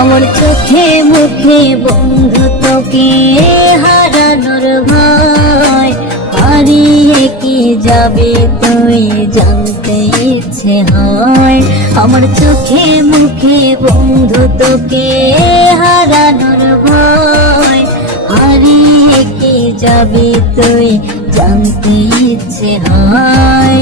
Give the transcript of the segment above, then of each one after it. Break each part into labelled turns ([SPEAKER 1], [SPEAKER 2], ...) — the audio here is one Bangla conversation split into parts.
[SPEAKER 1] আমার চোখে মুখে বন্ধু তোকে হারানোর ভয়, হারিয়ে কি যাবে তুই জানতে ইচ্ছে হয়? আমার চোখে মুখে বন্ধু তোকে হারানোর ভয়, হারিয়ে কি যাবে তুই জানতে ইচ্ছে হয়?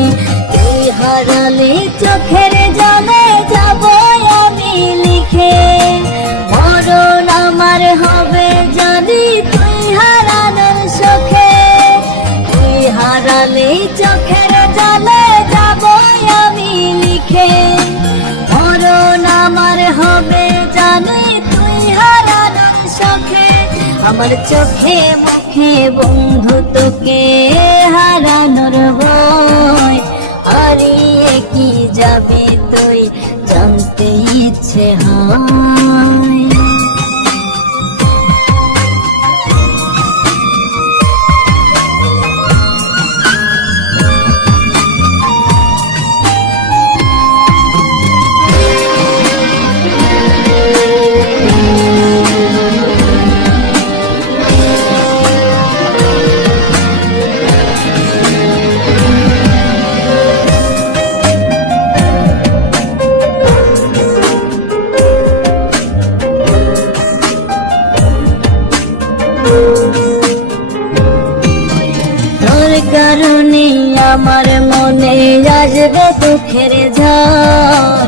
[SPEAKER 1] হবে জানি তুই হারানোর শখে আমার চোখে, মুখে বন্ধু তোকে হারানোর ভয়। হারিয়ে কি যাবে? আমার মনে আসবে দুঃখের ঝড়।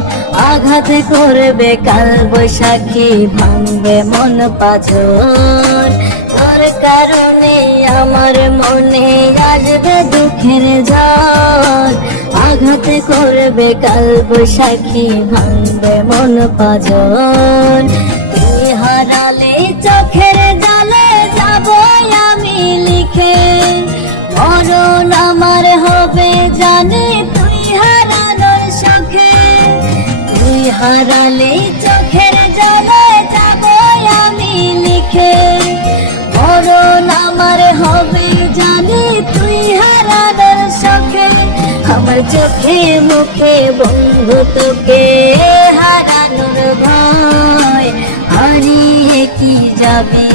[SPEAKER 1] আঘাত করবে কাল বৈশাখী, ভাঙবে মন পাঝর তোর কারণে আমার মনে আসবে দুঃখের ঝড়। আঘাত করবে কাল বৈশাখী, ভাঙবে মন পাঝর জানে তুই হারানোর শখে তুই হারালে চোখের জলে যাব আমি লিখে। মরণ আমার হবে জানে তুই হারানোর শখে। আমার চোখে মুখে বন্ধু তোকে হারানোর ভয়। হারিয়ে কি যাবে?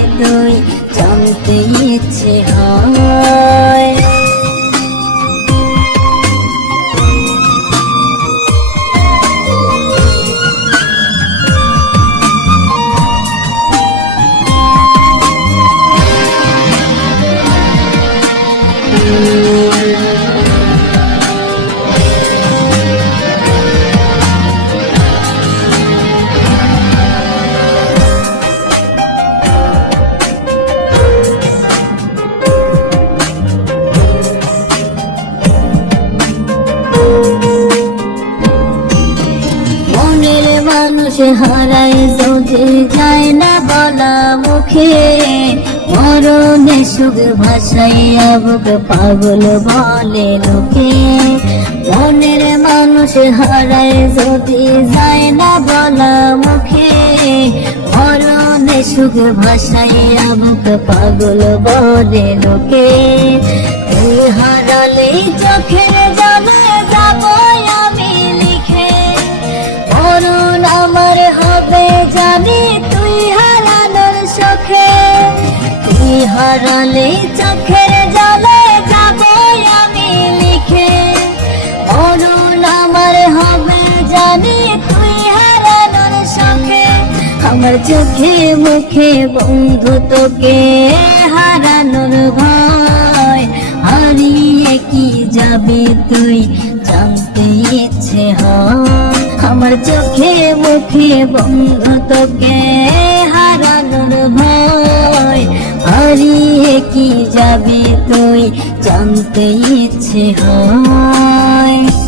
[SPEAKER 1] মানুষ হারায় যদি যায় না বলা মুখে। মরণে সুখ ভাসাইয়া বুক পাগল বলে লোকে। মনের মানুষ হারায় যদি যায় না বলা মুখে। মরণে সুখ ভাসাইয়া বুক পাগল বলে লোকে। তুই হারালে চোখের জলে যাব হারালে চোখের জলে যাব আমি লিখে। মরণ আমার হবে জানি তুই হারানোর শখে। আমার চোখে মুখে বন্ধু তোকে হারানোর ভয়। হারিয়ে কি যাবে তুই জানতে ইচ্ছে হয়। আমার চোখে মুখে বন্ধু তোকে হারানোর ভয়। হারিয়ে কি যাবে তুই? জানতে ইচ্ছে হয়।